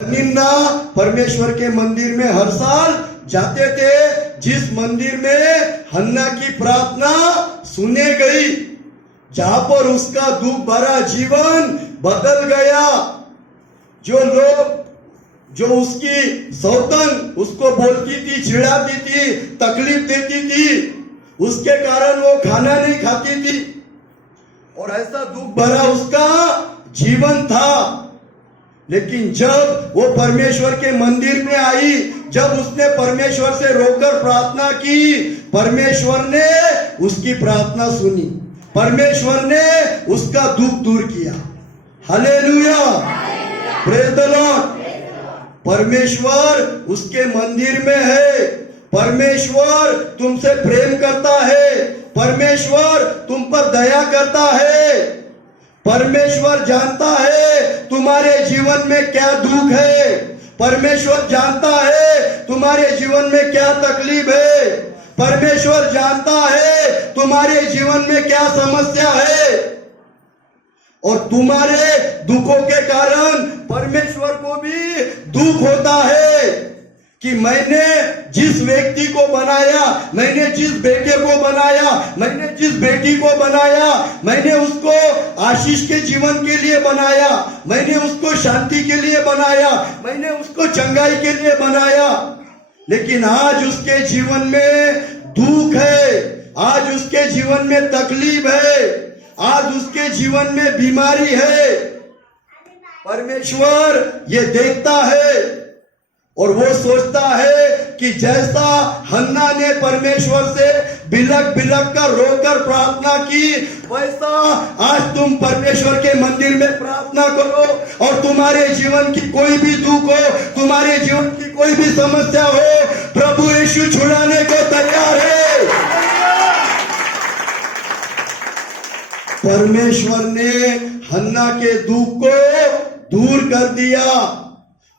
निन्ना परमेश्वर के मंदिर में हर साल जाते थे, जिस मंदिर में हन्ना की प्रार्थना सुने गई, जहां पर उसका दुख भरा जीवन बदल गया। जो लोग जो उसकी सौतन उसको बोलती थी, चिढ़ाती थी, तकलीफ देती थी, उसके कारण वो खाना नहीं खाती थी और ऐसा दुख भरा उसका जीवन था। लेकिन जब वो परमेश्वर के मंदिर में आई, जब उसने परमेश्वर से रोकर प्रार्थना की, परमेश्वर ने उसकी प्रार्थना सुनी, परमेश्वर ने उसका दुख दूर किया। Hallelujah, praise the Lord. परमेश्वर उसके मंदिर में है, परमेश्वर तुमसे प्रेम करता है, परमेश्वर तुम पर दया करता है, परमेश्वर जानता है तुम्हारे जीवन में क्या दुख है, परमेश्वर जानता है तुम्हारे जीवन में क्या तकलीफ है, परमेश्वर जानता है तुम्हारे जीवन में क्या समस्या है। और तुम्हारे दुखों के कारण परमेश्वर को भी दुख होता है कि मैंने जिस व्यक्ति को बनाया, मैंने जिस बेटे को बनाया, मैंने जिस बेटी को बनाया, मैंने उसको आशीष के जीवन के लिए बनाया, मैंने उसको शांति के लिए बनाया, मैंने उसको चंगाई के लिए बनाया, लेकिन आज उसके जीवन में दुख है, आज उसके जीवन में तकलीफ है, आज उसके जीवन में बीमारी है। परमेश्वर ये देखता है और वो सोचता है कि जैसा हन्ना ने परमेश्वर से बिलक बिलक कर रोकर प्रार्थना की, वैसा आज तुम परमेश्वर के मंदिर में प्रार्थना करो और तुम्हारे जीवन की कोई भी दुख हो, तुम्हारे जीवन की कोई भी समस्या हो, प्रभु यीशु छुड़ाने को तैयार है। परमेश्वर ने हन्ना के दुख को दूर कर दिया,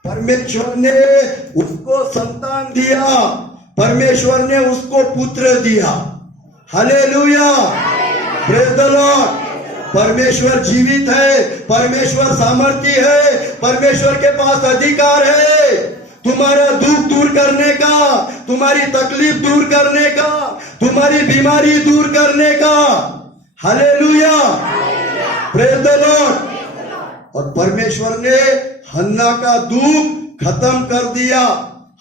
परमेश्वर ने उसको संतान दिया, परमेश्वर ने उसको पुत्र दिया। Hallelujah, praise the Lord. परमेश्वर जीवित है, परमेश्वर सामर्थी है, परमेश्वर के पास अधिकार है तुम्हारा दुख दूर करने का, तुम्हारी तकलीफ दूर करने का, तुम्हारी बीमारी दूर करने का। Hallelujah, praise the Lord. और परमेश्वर ने हन्ना का दुख खत्म कर दिया,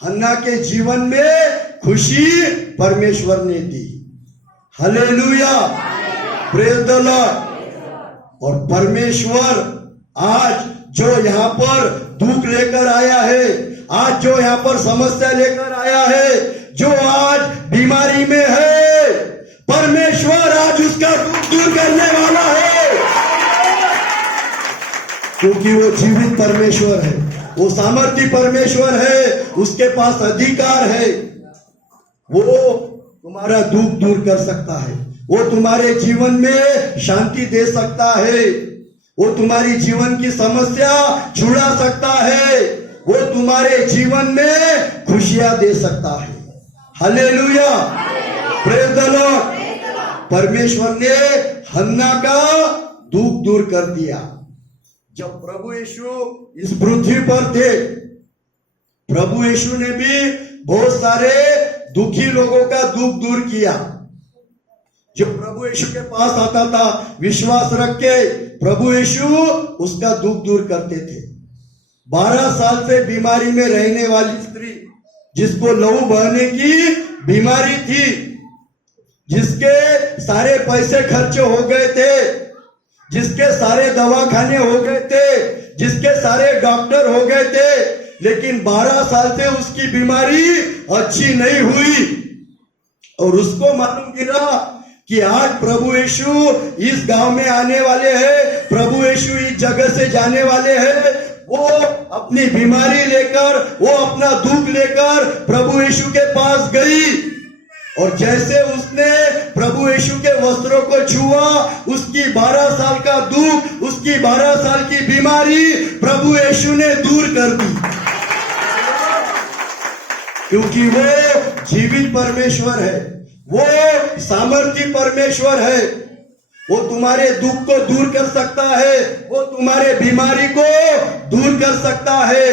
हन्ना के जीवन में खुशी परमेश्वर ने दी। Hallelujah, praise the Lord. और परमेश्वर आज जो यहाँ पर दुख लेकर आया है, आज जो यहाँ पर समस्या लेकर आया है, जो आज बीमारी में है, परमेश्वर आज उसका दुख दूर करने वाला है, क्योंकि वो जीवित परमेश्वर है, वो सामर्थी परमेश्वर है, उसके पास अधिकार है। वो तुम्हारा दुख दूर कर सकता है, वो तुम्हारे जीवन में शांति दे सकता है, वो तुम्हारी जीवन की समस्या छुड़ा सकता है, वो तुम्हारे जीवन में खुशियां दे सकता है। Hallelujah, praise the Lord. परमेश्वर ने हन्ना का दुख दूर कर दिया। जब प्रभु यीशु इस पृथ्वी पर थे, प्रभु यीशु ने भी बहुत सारे दुखी लोगों का दुख दूर किया। जो प्रभु यीशु के पास आता था विश्वास रख के, प्रभु यीशु उसका दुख दूर करते थे। 12 साल से बीमारी में रहने वाली स्त्री, जिसको लहू बहने की बीमारी थी, जिसके सारे पैसे खर्च हो गए थे, जिसके सारे दवाखाने हो गए थे, जिसके सारे डॉक्टर हो गए थे, लेकिन 12 साल से उसकी बीमारी अच्छी नहीं हुई। और उसको मालूम गिरा कि आज प्रभु यीशु इस गांव में आने वाले हैं, प्रभु यीशु इस जगह से जाने वाले हैं। वो अपनी बीमारी लेकर, वो अपना दुख लेकर प्रभु यीशु के पास गई, और जैसे उसने प्रभु यीशु के वस्त्रों को छुआ, उसकी 12 साल का दुख, उसकी 12 साल की बीमारी प्रभु यीशु ने दूर कर दी, क्योंकि वो जीवित परमेश्वर है, वो सामर्थी परमेश्वर है। वो तुम्हारे दुख को दूर कर सकता है, वो तुम्हारे बीमारी को दूर कर सकता है।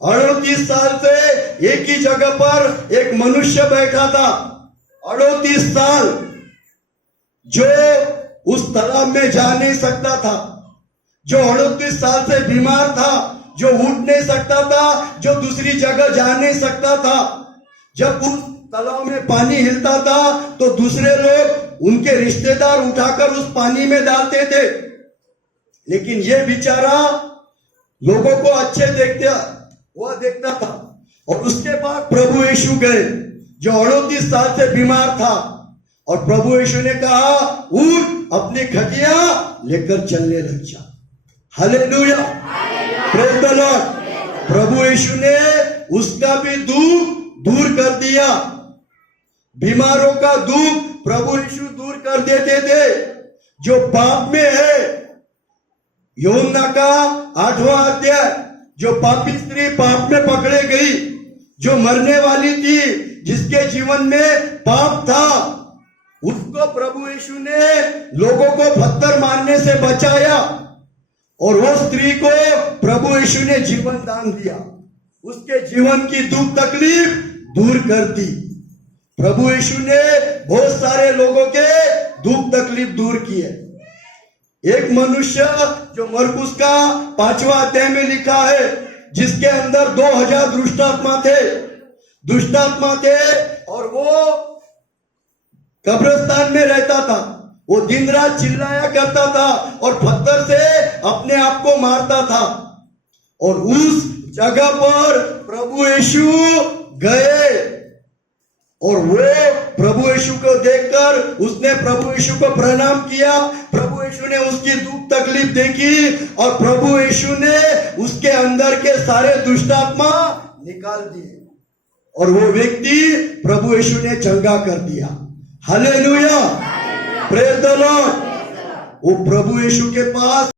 38 साल से एक ही जगह पर एक मनुष्य बैठा था। 38 साल, जो उस तालाब में जा नहीं सकता था, जो 38 साल से बीमार था, जो उठ नहीं सकता था, जो दूसरी जगह जा नहीं सकता था। जब उस तालाब में पानी हिलता था तो दूसरे लोग, उनके रिश्तेदार उठाकर उस पानी में डालते थे, लेकिन ये बेचारा लोगों को अच्छे देखता था। और उसके बाद प्रभु यीशु गए, जो 38 साल से बीमार था, और प्रभु यीशु ने कहा, उठ, अपनी खटिया लेकर चलने लग जा। Hallelujah, praise the Lord. प्रभु यीशु ने उसका भी दुख दूर कर दिया। बीमारों का दुख प्रभु यीशु दूर कर देते थे। जो पाप में है, यूहन्ना का 8वां अध्याय, जो पापी स्त्री पाप में पकड़े गई, जो मरने वाली थी, जिसके जीवन में पाप था, उसको प्रभु यीशु ने लोगों को पत्थर मारने से बचाया, और वो स्त्री को प्रभु यीशु ने जीवन दान दिया। उसके जीवन की दुख तकलीफ दूर कर दी। प्रभु यीशु ने बहुत सारे लोगों के दुख तकलीफ दूर किए। एक मनुष्य, जो मरकुस का 5वां अध्याय में लिखा है, जिसके अंदर 2000 दुष्टात्मा थे, और वो कब्रिस्तान में रहता था। वो दिन रात चिल्लाया करता था और पत्थर से अपने आप को मारता था। और उस जगह पर प्रभु यीशु गए, और वो प्रभु यीशु को देखकर उसने प्रभु यीशु को प्रणाम किया। प्रभु यीशु ने उसकी दुख तकलीफ देखी, और प्रभु यीशु ने उसके अंदर के सारे दुष्टात्मा निकाल दिए, और वो व्यक्ति प्रभु यीशु ने चंगा कर दिया। Hallelujah, praise the Lord. वो प्रभु यीशु के पास